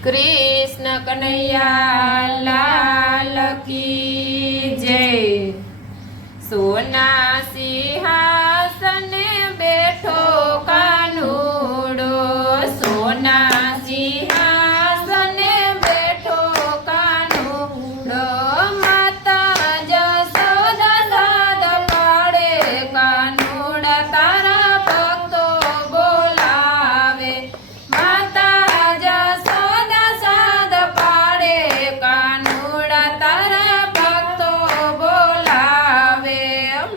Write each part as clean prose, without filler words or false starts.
कृष्ण कन्हैया लाल की जय। सोना सिंहासने बैठो कानूड़ो, सोना सिंहासने बैठो कानूड़ो। माता जसोदा साद पाड़े कानूड़ा तारा भक्तो बोलावे। माता जसोदा साद पाड़े कानूड़ा तारा भक्तो बोलावे।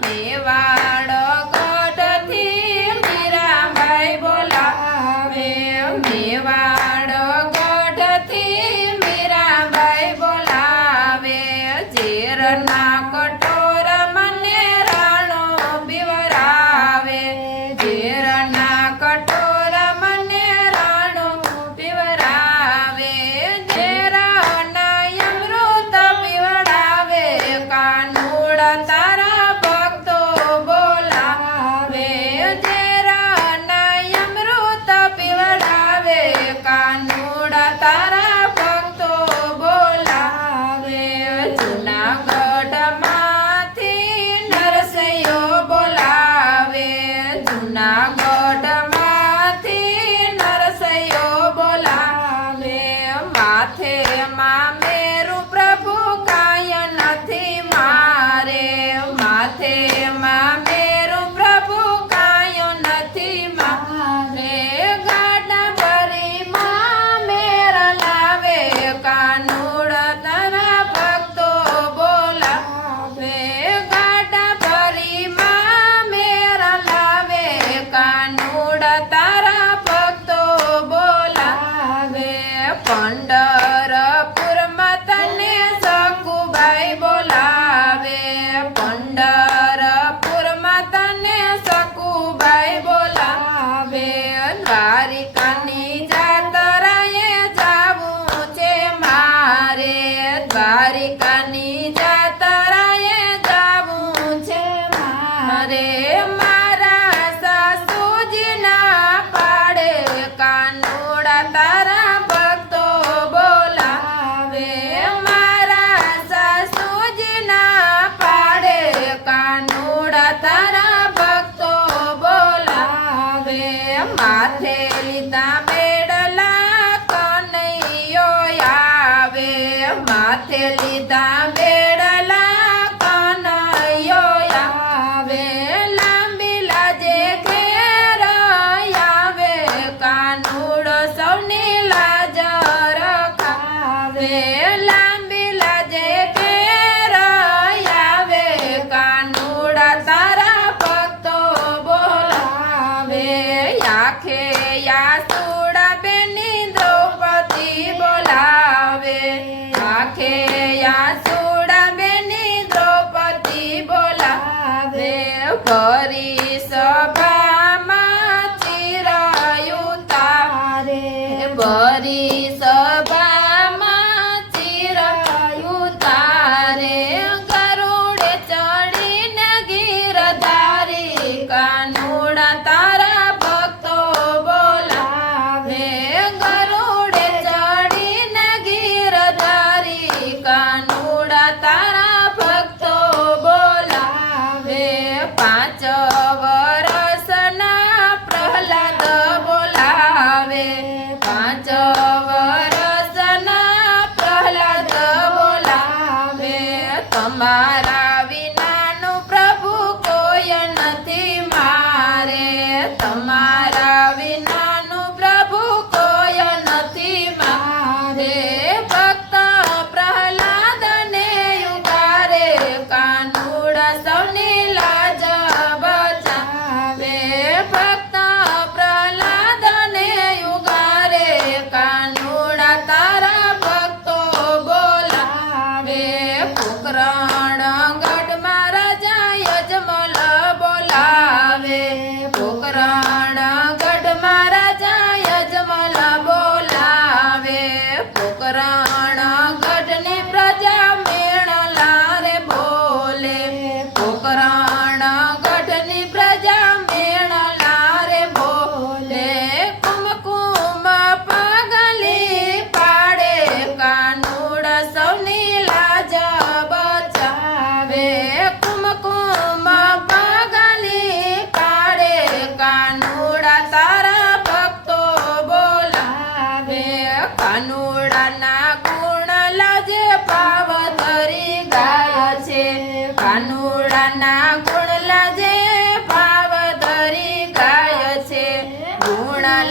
मेवाड़ गढ़थी मीराबाई बोलावे, मेवाड़ गढ़थी मीराबाई बोलावे। ઝેરના કટોરા મને રાણો પીવરાવે, ઝેરના કટોરા મને રાણો પીવરાવે। ઝેરના અમૃત પીવડાવે કાનુડા તારા ભક્તો બોલાવે। ઝેરના અમૃત પીવડાવે કાનુડા તારા ભક્તો બોલાવે। જૂનાગઢમાંથી નરસૈયો બોલાવે, જૂનાગઢમાંથી નરસૈયો બોલાવે। માથે મેરુ પ્રભુ કાંઈ નથી મારે, માથે મેરુ પ્રભુ કાંઈ નથી મારે। ગાડા ભરીમાં મેરા લાવે કાનુડા તારા ભક્તો બોલાવે। ગાડા ભરીમાં મેરા લાવે કાનુડા તારા ભક્તો બોલાવે। પંઢરપુરમાં તને સકુબાઈ બોલાવે, પંઢરપુરમાં તને સકુબાઈ બોલાવે। દ્વારિકાની જાતરાએ જાવું છે મારે, દ્વારિકાની જાતરાએ જાવું છે મારે। મારા સાસુજીના પાડે કાનુડા તારા ભક્તો બોલાવે। મારા સાસુજીના પાડે કાનુડા તારા ભક્તો બોલાવે। માથે લીધા બેડલા કનૈયો આવે, માથે લીધા બેડલા કનૈયો આવે। લાંબી લાજે ઘેર આવે કાનુડો સૌની લાજ રખાવે। લાંબી લાજે ઘેર આવે કાનુડા તારા ભક્તો બોલાવે। આંખે યાસુડા બેની દ્રૌપદી બોલાવે, આંખે યાસુડા બેની દ્રૌપદી બોલાવે। ભરી સભામાં ચિરાયું તારે, ભરી સભામાં ચિરાયું તારે। ગરુડે ચડીને ગીરધારી કાનુડા તારા ભક્તો બોલાવે। ગરુડે ચડીને ગીરધારી કાનુડા તારા ભક્તો બોલાવે। 5 વર્ષના પ્રહલાદ બોલાવે, 5 વર્ષના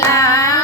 ભલા